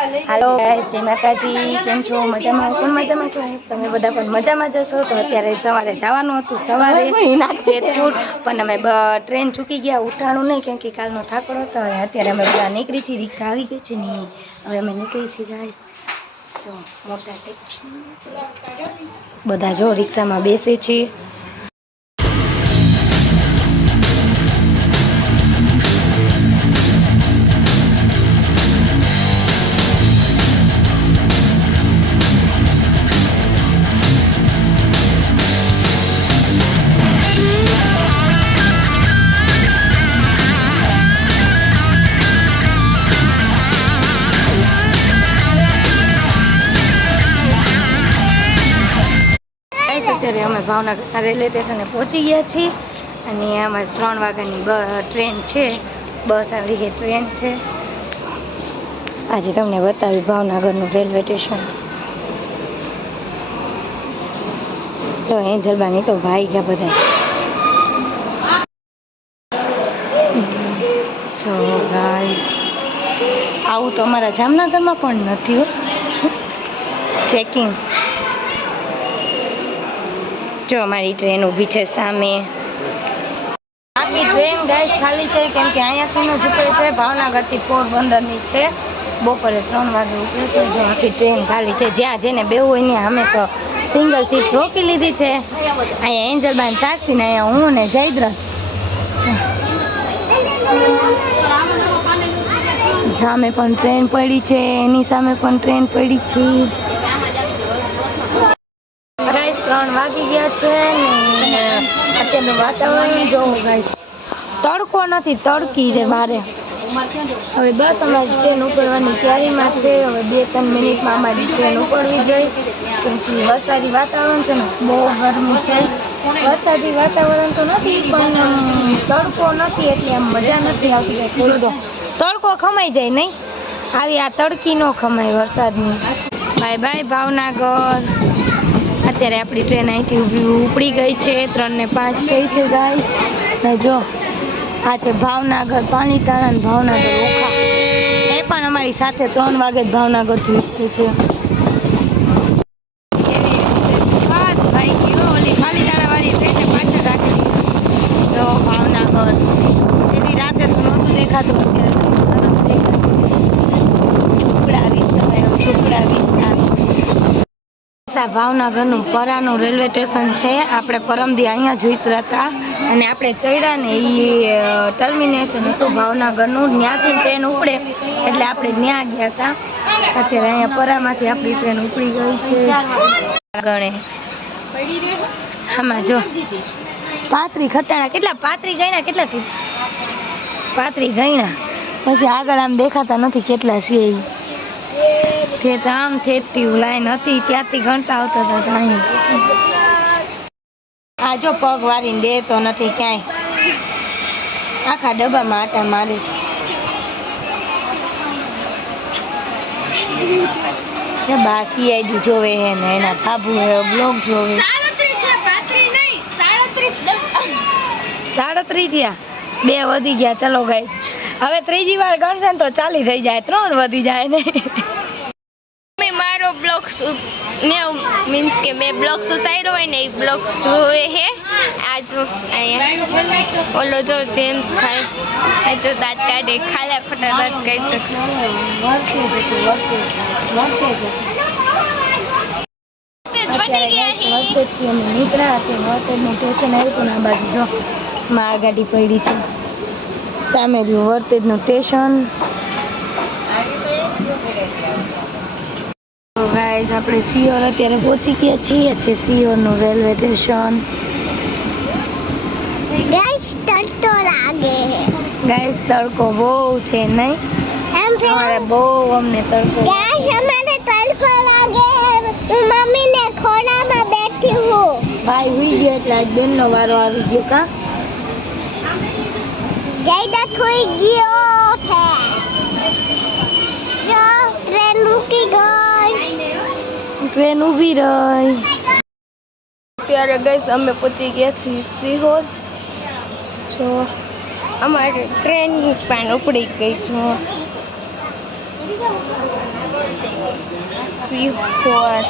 હાલો guys, જય માતાજી. કેમ છો? મજામાં? કોણ મજામાં છો? તમે બધા પણ મજામાં જશો. તો અત્યારે સવારે જવાનું હતું, સવારે જેતપુર, પણ અમે ટ્રેન ચૂકી ગયા, ઉઠાણું નહીં કેમ કે કાલનો થાકડો હતો. અત્યારે અમે બધા નીકળી છીએ, રિક્ષા આવી ગઈ છે ને હવે અમે નીકળી છીએ ગાઈસ. જો મોટા બધા જો રિક્ષામાં બેસે છે. અત્યારે અમે ભાવનગર રેલવે સ્ટેશને પહોંચી ગયા છીએ અને અમારે 3 વાગ્યાની ટ્રેન છે. બસ આવી ગઈ, ટ્રેન છે. આજે તમને બતાવી ભાવનગરનું રેલવે સ્ટેશન. તો એન્જલબાની તો ભાઈ ગયા બધા. તો ગાઈસ આવું તો અમારા જામનગરમાં પણ નથી. ચેકિંગ. જો અમારી ટ્રેન ઊભી છે સામે. આખી ટ્રેન ગાઈસ ખાલી છે કેમ કે અહીંયાથી જ ઉપડે છે, ભાવનગરથી પોરબંદરની છે. બપોરે 3 વાગે ઉપડે છે. જો આખી ટ્રેન ખાલી છે. જ્યાં જેને બેવું હોય ને અમે તો સિંગલ સીટ રોકી લીધી છે. અહીંયા એન્જલબાન સાક્ષી ને અહીંયા હું ને જયદ્રથ. સામે પણ ટ્રેન પડી છે, એની સામે પણ ટ્રેન પડી છે. 3 વાગી ગયા છે ને અત્યારનું વાતાવરણ જોવું ગાઈસ. તડકો નથી, તડકી છે બારે. હવે બસ અમારી ટ્રેન ઉપડવાની તૈયારીમાં છે. હવે 2-3 મિનિટમાં અમારી ટ્રેન ઉપડવી જોઈએ કેમ કે વરસાદી વાતાવરણ છે ને, બહુ ગરમી છે. વરસાદી વાતાવરણ તો નથી પણ તડકો નથી એટલે આમ મજા નથી આવતી. થોડો તડકો ખમાઈ જાય નહીં, આવી આ તડકી ન ખમાય વરસાદની. Bye bye Bhavnagar. અત્યારે આપણી ટ્રેન અહીંથી ઉપડી ગઈ છે. 3:05 થઈ છે ગાઈસ. ને જો આ છે ભાવનગર પાલીતાણા ને ભાવનગર ઓખા. એ પણ અમારી સાથે 3 વાગે જ ભાવનગરથી ઉપડે છે. એવી બસ ભાઈ ગયો ઓલી પાલીતાણા વાળી ટ્રેનને પાછળ રાખી. તો ભાવનગર એની રાતે તો નહોતું દેખાતું, અત્યારે સરસ દેખાતું. ઝૂંપડા વિસ્તાર. ભાવનગરનું પરાનું રેલવે સ્ટેશન છે. આપણે પરમદી અહીંયા જ ઉતર્યા હતા અને આપણે ચડ્યા ને એ ટર્મિનેશન હતું ભાવનગરનું. ત્યાંથી ટ્રેન ઉપડે એટલે આપણે ત્યાં ગયા હતા. અત્યારે અહીંયા પરામાંથી આપણી ટ્રેન ઉપડી ગઈ છે. ગણે આમાં જો 35 ખટાણા. કેટલા 35 ગણ્યા? કેટલા 35 ગણ્યા. પછી આગળ આમ દેખાતા નથી કેટલા છે. આમ થેટતી લાઈન હતી ત્યાંથી ગણતા આવતા હતા. અહીં આ જો પગ વારીને બેતો નથી ક્યાંય, આખા ડબ્બામાં આટા મારે છે. બા CID જોવે હે ને એના કાબુ બ્લોગ જોવે. 37 થયા, 2 વધી ગયા. ચલો ગાઈસ હવે ત્રીજી વાર ગણશે ને તો 40 થઈ જાય, 3 વધી જાય ને. મારો બ્લોગ મીન્સ કે મેં બ્લોગ્સ ઉતાર્યો હોય ને એ બ્લોગ્સ જોવે હે. આ જો અહીંયા ઓલો જો જેમ્સ ખાય, આ જો દાંત કાઢે, ખાલા ખોટા દાંત કાઢી ગાડી પડી છે સામે. જો વર્તેજનું સ્ટેશન. ગાઈસ આપણે સિયોર અત્યારે પહોંચી ગયા છીએ. છે સિયોરનું રેલવે સ્ટેશન. ગાઈસ તડકો બહુ છે નહીં? અમારે બહુ અમને તડકો લાગે. મમ્મીને ખોળામાં બેઠી હું. ભાઈ હુઈ ગયો એટલે આજ બેનનો વારો આવી ગયો. કા જયદત હુઈ ગયો છે. જો ટ્રેન રૂકી ગઈ, ટ્રેન ઊભી રહી. અત્યારે ગાઈસ અમે પહોંચી ગયા છીએ સિહોર. જો અમારી ટ્રેન પણ ઉપડી ગઈ છે. સિહોર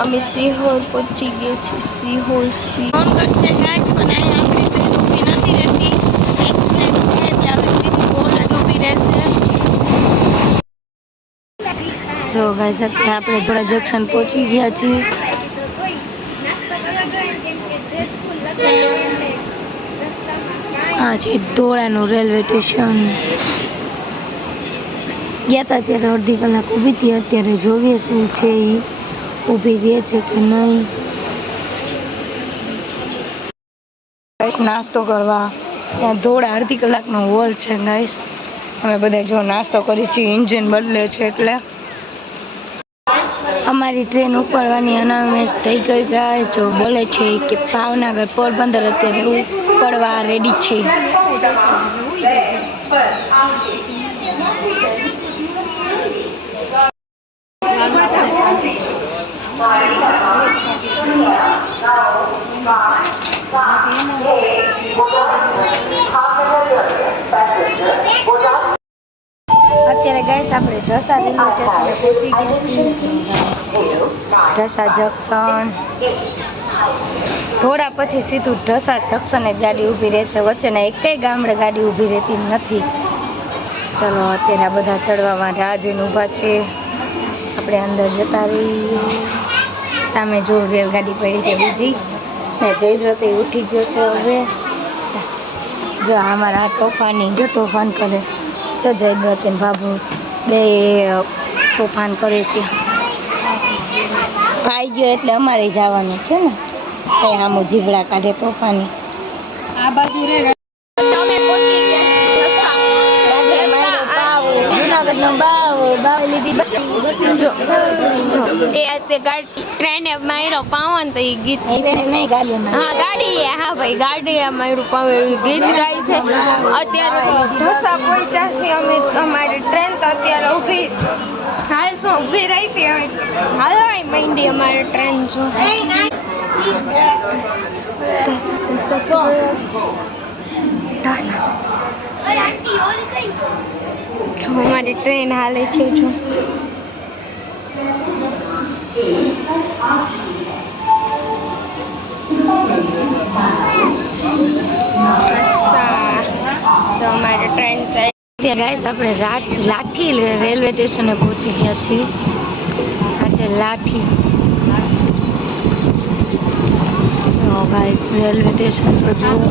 અમે સિહોર પહોંચી ગયા છીએ. સિહોર ફોન કરશે ગાઈસ પણ અહીંયા આપણી ટ્રેન ઊભી નથી રહેતી. એક્સપ્રેસ છે એટલે આપણે સીધી બોર્ડ જ ઊભી રહેશે. જો ગાઈસ અત્યારે આપણે થોડા જંકશન પહોંચી ગયા છીએ. આ છે ધોળાનું રેલવે સ્ટેશન. ગયા હતા ત્યારે અડધી કલાક ઊભી હતી. અત્યારે જોઈએ શું છે એ ઊભી રહે છે કે નહીં. નાસ્તો કરવા ત્યાં ધોળા અડધી કલાકનો હોલ્ટ છે ગાઈસ. અમે બધા જો નાસ્તો કરી છીએ. ઇન્જિન બદલે છે એટલે અમારી ટ્રેન ઉપડવાની અનાઉન્સ થઈ ગઈ ગાઈસ. જો બોલે છે કે ભાવનગર પોરબંદર અત્યારે ઉપડવા રેડી છે. અત્યારે ગાઈસ આપણે ઢસા રેલવે સ્ટેશને પહોંચી ગયા છીએ. ઢસા જંકશન થોડા પછી સીધું ઢસા જંકશને ગાડી ઊભી રહે છે. વચ્ચેના એકેય ગામડે ગાડી ઊભી રહેતી નથી. ચલો અત્યારે આ બધા ચડવા માટે આ જઈને ઊભા છે. આપણે અંદર જતા રહીએ. સામે જો રેલગાડી પડી છે બીજી ને જયદ્ર તો ઉઠી ગયો છે. હવે જો અમારા તોફાની જો તોફાન કરે તો જયદ્ર ને બાબુ બે તોફાન કરે છે. ખાઈ ગયો એટલે અમારે જવાનું છે ને. કઈ આમ જીવડા કાઢે તોફાની. આ બાજુ રે તમે પહોંચી ગયા જુનાગઢનો બાવ બાવલી જો એ આજે ગાડી ટ્રેને માર્યો પાવન તો એ ગીત નહીં ગાડીમાં હા ગાડી હા ભાઈ ગાડી માર્યું પાવ એ ગીત ગાય છે. અત્યારે ઢોસા પહોંચ્યા છીએ અમે. અમારી ટ્રેન તો અત્યારે ઊભી હાલ શું ઊભી રહી હતી. હવે હાલવાય માંડી અમારી ટ્રેન. જો અમારી ટ્રેન હાલે છે. જો જો અમારી ટ્રેન ત્યાં ગાઈસ આપણે લાઠી રેલવે સ્ટેશને પહોંચી ગયા છીએ. આ છે લાઠી. ગાઈસ રેલવે સ્ટેશન તો જુઓ.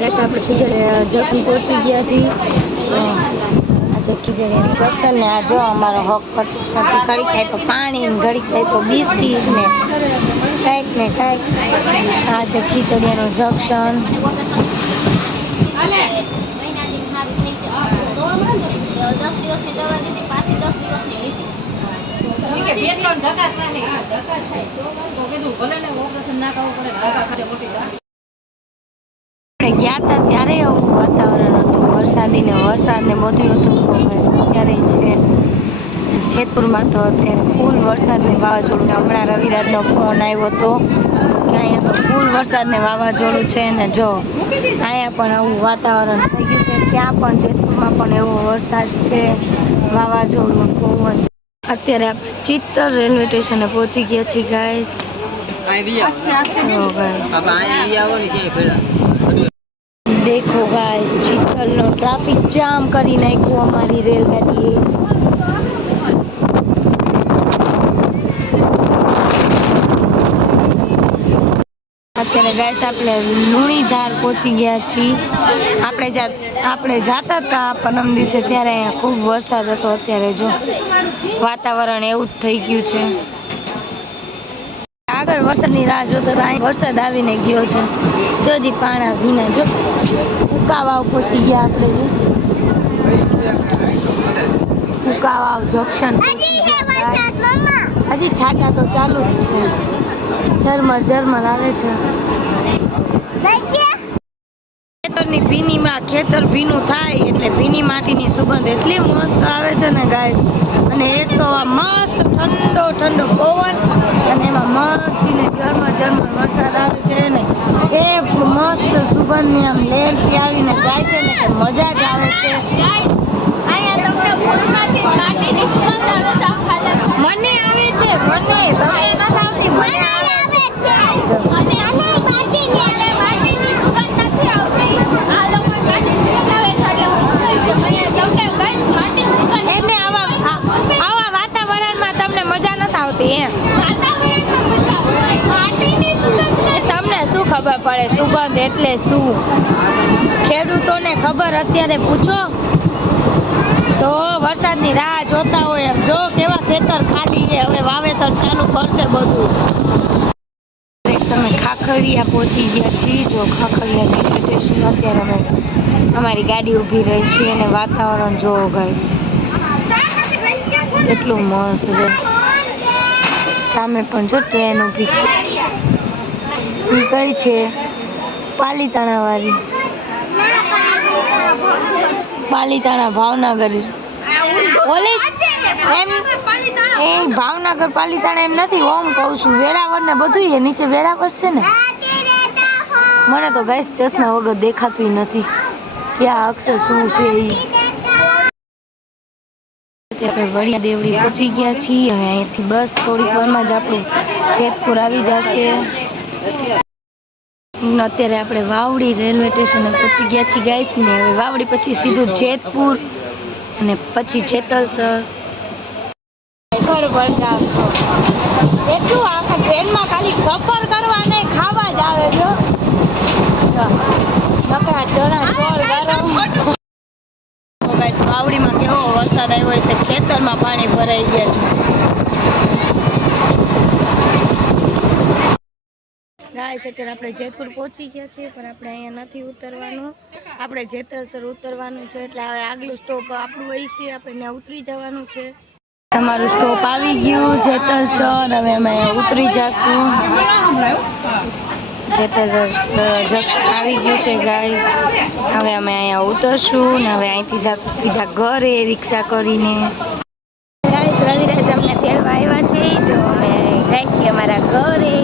ગાઈસ આપણે જંકશન પહોંચી ગયા છીએ. ખીજડીયાનું જંકશન ને આ જો અમારો હક પટ્ટી ઘડી ખાય તો પાણી ને ઘડી ખાય તો બિસ્કીટ ને કાંઈક ને કાંઈક. આ છે ખીજડીયાનું જંકશન. ગયા હતા ત્યારે એવું વાતાવરણ હતું વરસાદી ને બધું હતું. અત્યારે છે જેતપુરમાં તો અત્યારે ફૂલ વરસાદ ને વાવાઝોડું. હમણાં રવિરાજનો ફોન આવ્યો હતો કે અહીંયા તો ફૂલ વરસાદ ને વાવાઝોડું છે ને જો અહીંયા પણ આવું વાતાવરણ થઈ ગયું છે. ત્યાં પણ જેતપુરમાં પણ એવો વરસાદ છે વાવાઝોડું પવન. અત્યારે આપણે ચિત્તર રેલવે સ્ટેશને પહોંચી ગયા છીએ ગાઈસ. देखो गाइस चीतल नो ट्रैफिक जाम કરી નાખ્યું અમારી રેલગાડીએ. અત્યારે ગાઈસ આપણે લુણીધાર પહોંચી ગયા છીએ. આપણે જાતા હતા પરમ દિવસે ત્યારે અહીંયા ખૂબ વરસાદ હતો. અત્યારે જો વાતાવરણ એવું જ થઈ ગયું છે. આગળ વરસાદની રાહ જોતો તો અહીં વરસાદ આવીને ગયો છે. જો હજી પાણા ભીના જો ઉકાવાવ પહોંચી ગયા આપણે. જો ઉકાવાવ જંકશન હજી છાંટા તો ચાલુ જ છે. ઝરમર આવે છે. તો ખેતરની ભીનીમાં ખેતર ભીનું થાય એટલે ભીની માટીની સુગંધ એટલી મસ્ત આવે છે ને ગાઈસ. અને એક તો આ મસ્ત ઠંડો ઠંડો પવન અને એમાં મસ્તીને ઝરમર વરસાદ આવે છે ને એ મસ્ત સુગંધની આમ લહેરતી આવીને જાય છે ને કે મજા જ આવે છે. અહીંયા તમને ફૂલમાંથી માટીની સુગંધ આવે છે આખા લગભગ. મને આવે છે મને તમને નથી આવતી મને આવે છે. અને માટીની સુગંધ નથી આવતી. આ લોકો માટીની સુગંધ આવે છે એટલે હું કહીશ કે મને તમને ગાઈસ માટીની સુગંધ એટલે આવા વાતાવરણમાં તમને મજા નથી આવતી એમ. વાતાવરણમાં મજા આવે. માટીની સુગંધ તમને શું ખબર પડે સુગંધ એટલે શું? ખેડૂતોને ખબર અત્યારે પૂછો તો વરસાદની રાહ જોતા હોય. જો કેવા ખેતર ખાલી છે, હવે વાવેતર ચાલુ કરશે બધું. એક સમય ખાખરિયા પહોંચી ગયા છીએ. જો ખાખરિયા રેલવે સ્ટેશન અત્યારે અમે અમારી ગાડી ઊભી રહી છે અને વાતાવરણ જોવો ગાઈસ એટલું મસ્ત છે. સામે પણ જો ટ્રેન ઊભી છે. કઈ છે? પાલીતાણા વાળી. પાલીતાણા ભાવનગર. ઓલી એમ ભાવનગર પાલીતાણા એમ નથી. ઓમ કહું છું વેરાવળ ને બધું એ નીચે વેરાવળ છે ને. મને તો ગાઈસ ચશ્મા વગર દેખાતું નથી ક્યાં અક્ષર શું છે એ. આપણે વડિયા દેવડી પહોંચી ગયા છીએ. હવે અહીંથી બસ થોડીક વારમાં જ આપણું જેતપુર આવી જશે. અત્યારે આપણે વાવડી રેલવે સ્ટેશને પહોંચી ગયા છીએ ગાઈસ ને. હવે વાવડી પછી સીધું જેતપુર અને પછી જેતલસર. ઘર પર જાવ છો એટલું આખા ટ્રેનમાં ખાલી સફર કરવા નહીં ખાવા જ આવે છો. નકરા ચણા ચોર ગરમ. ગાઈસ વાવડીમાં કેવો વરસાદ આવ્યો છે. ખેતરમાં પાણી ભરાઈ ગયા છે. ગાઈસ અત્યારે આપણે જેતપુર પહોંચી ગયા છીએ પણ આપણે અહીંયા નથી ઉતરવાનું. આપણે જેતલસર ઉતરવાનું છે એટલે હવે આગલું સ્ટોપ આપણું હોય છે. આપણે ત્યાં ઉતરી જવાનું છે. તમારું સ્ટોપ આવી ગયું જેતલસર. હવે અમે ઉતરી જશું. જેતલસર જંક્શન આવી ગયું છે ગાઈસ. હવે અમે અહીંયા ઉતરશું ને હવે અહીંથી જશું સીધા ઘરે રિક્ષા કરીને. ગાઈસ રવિરાજ અમને તેડવા આવ્યા છે. જો અમે જાય છીએ અમારા ઘરે.